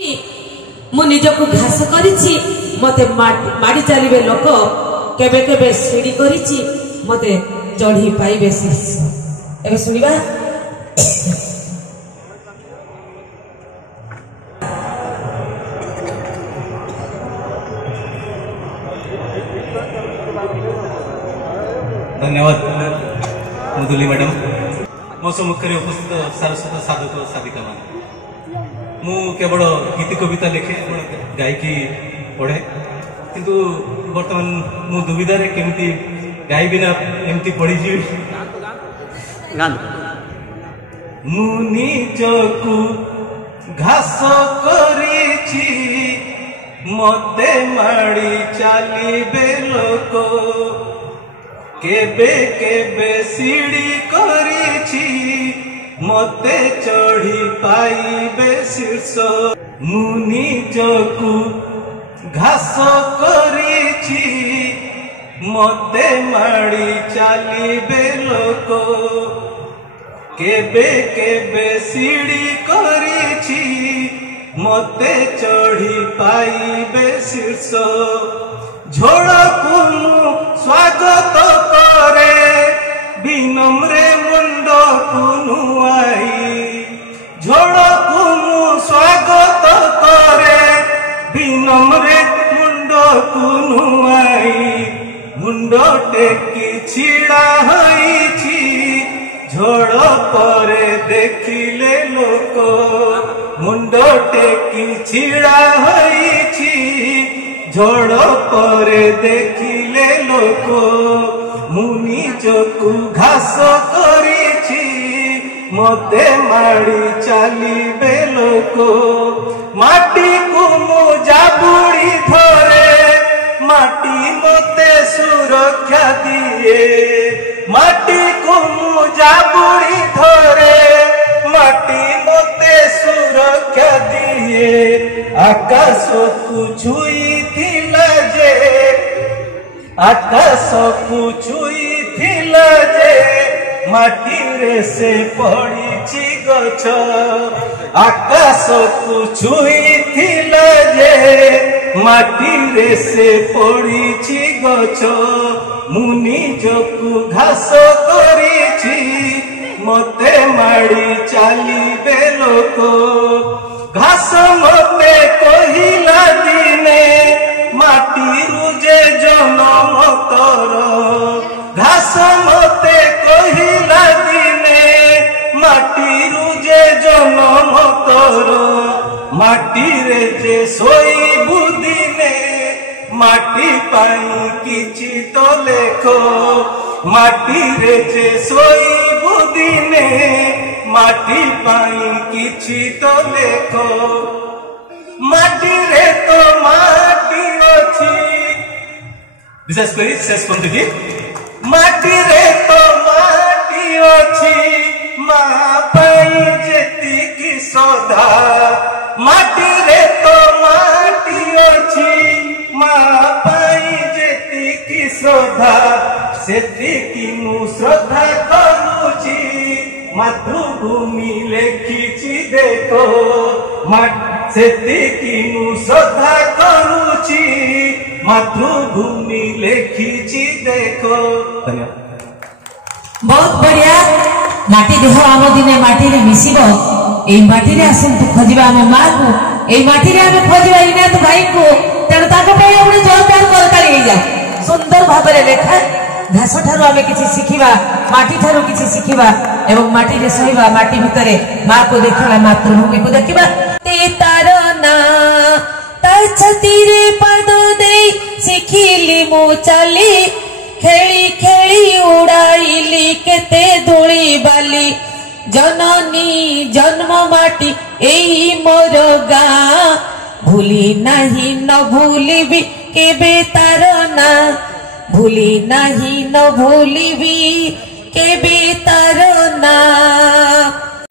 मु निजको घास करिछि मते माडी चलिबे लोक केबे केबे सीढ़ी करिछि मते चढ़ी पाइबे शीर्ष। एबे सुनिबा धन्यवाद मुदुली मैडम। मो सम्मुखें उपस्थित सारस्वत साधक साधिका मान मु केवल गीति कविता लिखे गायकी पढ़े किंतु वर्तमान मु दुविधा रे केमती गाय बिना एमती पढ़ी जी मु निजकु घास करिछि मते माड़ी चलिबे लोक केबे केबे सीढ़ी करिछि मते चढ़ी पाइबे शीर्ष। मु निजकु घास करिछि मते माड़ी चलिबे लोक केबे केबे सीढ़ी करिछि मते चढ़ी पाइबे शीर्ष। झोड़कु स्वागत करे विनम्रे मुंड नुआई झोड़कु स्वागत करे विनम्रे मुंड नुआई मुंड टेकी छिड़ा होइछि झोड़ परे देखिले लोक मुंड टेकी छिड़ा होइछि झोड़ परे देखिले लोक मु निजकु घास करिछि मते माड़ी चलिबे लोक माटी को मु जाबुड़ी धरे माटी मते सुरक्षा दिए माटी को मु जाबुड़ी धरे माटी मते सुरक्षा दिए आकाश को छुई थिला जे आकाश को छुई थिला जे माटी रे से पड़ीछि गछ आकाश को छुई थिला जे माटी रे से पड़ीछि गछ मु निजकु घास करिछि मते माड़ी चलिबे लोक घास मते कहिला दिने माटी रुजे जनम तर घास मते कहिला दिने माटी रुजे जनम तर माटी रे जे सोईबु दिने माटी पाई किछि तो लेखो माटी रे जे सोईबु दिने माटी पाई किछि तो लेखो माटी रे तो माटी अछि विशेष करी शेष पंक्ति माटी रे तो माटी अछि मा पाई जेति की सदा माटी रे तो माटी अछि मा पाई जेति की श्रद्धा सेति की मु श्रद्धा करूछि मातृभूमि लेखिछि देखो सेति की मु श्रद्धा करूछि मातृभूमि लेखिछि देखो। धन्यवाद। बहुत बढ़िया माटी देह आम दिने माटी रे मिसिबो एई माटी रे आसंतु खोजिबा हम मां को एई माटी रे हम खोजिबा इनात भाई को तेणु ताको पे हमने जोरदार करताली हे जा सुंदर भाबरे लेखा घास ठारो आमे किछि सिखिबा माटी ठारो किछि सिखिबा एवं माटी रे सहिबा माटी भितरे मां को देखला मातृभूमि को देखिबा ते तारो ना ता छती रे पदो दे सिखिली मो चली खेली खेली उड़ाइली केते धूली बाली जननी जन्म माटी एई मोर गाँ भूली नहीं न भूलिबी केबे तारो ना भूली नहीं न भूलिबी केबे तारो ना।